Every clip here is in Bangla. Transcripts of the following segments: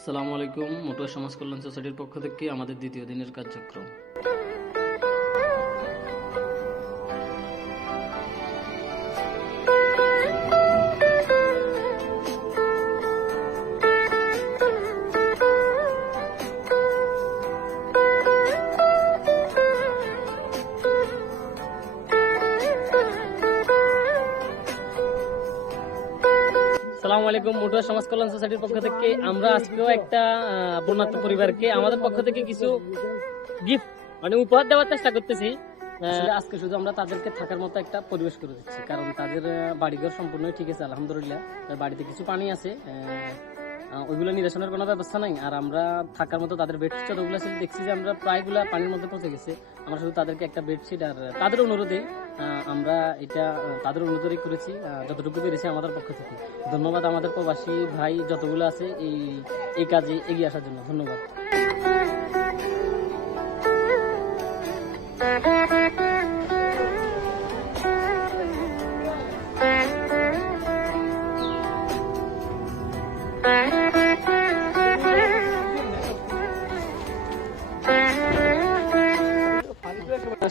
আসসালামু আলাইকুম মোটর সমাজ কল্যাণ সোসাইটির পক্ষ থেকে আমাদের দ্বিতীয় দিনের কার্যক্রম। সালামু আলাইকুম মোটর সমাজ কল্যাণ সোসাইটির পক্ষ থেকে আমরা আজকেও একটা বন্যার্থ পরিবারকে, আমাদের পক্ষ থেকে কিছু গিফট মানে উপহার দেওয়ার চেষ্টা করতেছি। আজকে শুধু আমরা তাদেরকে থাকার মতো একটা পরিবেশ করে দিচ্ছি, কারণ তাদের বাড়িঘর সম্পূর্ণই ঠিক আছে, আলহামদুলিল্লাহ। বাড়িতে কিছু পানি আছে ওইগুলো নিরসনের কোনো ব্যবস্থা নাই, আর আমরা থাকার মতো তাদের বেডশিট ছিল দেখছি যে আমরা প্রায়গুলা পানির মধ্যে পচে গেছে। আমরা শুধু তাদেরকে একটা বেডশিট আর তাদের অনুরোধে আমরা এটা তাদের অনুরোধই করেছি যতটুকু পেরেছি আমাদের পক্ষ থেকে। ধন্যবাদ আমাদের প্রবাসী ভাই যতগুলো আছে এই এই কাজে এগিয়ে আসার জন্য। ধন্যবাদ।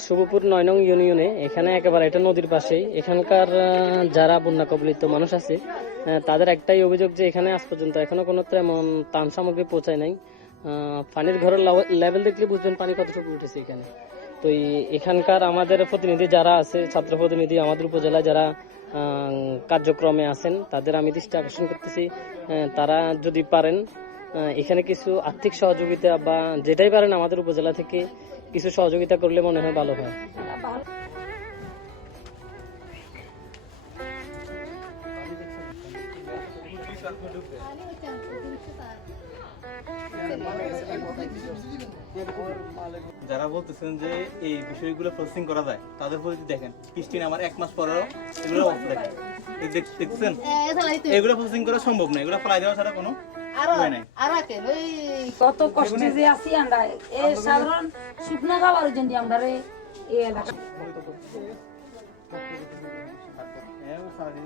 শুভপুর নয় নং ইউনিয়নে, এখানে একেবারে এটা নদীর পাশেই। এখানকার যারা বন্যা কবলিত মানুষ আছে তাদের একটাই অভিযোগ যে এখানে আজ পর্যন্ত এখনও কোনো তেমন ত্রাণ সামগ্রী পৌঁছায় নাই। পানির ঘরের লেভেল দেখলে বুঝবেন পানি কতটুকু উঠেছে এখানে। তো এখানকার আমাদের প্রতিনিধি যারা আছে, ছাত্র প্রতিনিধি, আমাদের উপজেলায় যারা কার্যক্রমে আছেন, তাদের আমি দৃষ্টি আকর্ষণ করতেছি। তারা যদি পারেন এখানে কিছু আর্থিক সহযোগিতা বা যেটাই পারেন আমাদের উপজেলা থেকে কিছু সহযোগিতা করলে মনে হয় ভালো হয়। যারা বলতেছেন যে এই বিষয়গুলো প্রসেসিং করা যায় তাদের প্রতি দেখেন। ক্রিস্টিন আমার এক মাস পরেও এগুলো অফ দেখেন দেখছেন এগুলো প্রসেসিং করা সম্ভব না এগুলো ফেলাই দেওয়া ছাড়া কোনো কত কষ্টে যে আছি আমরা এই সাধারণ শুকনো খাবার জন্য আমরা রে এই এলাকা হ্যাঁ, সারাদিন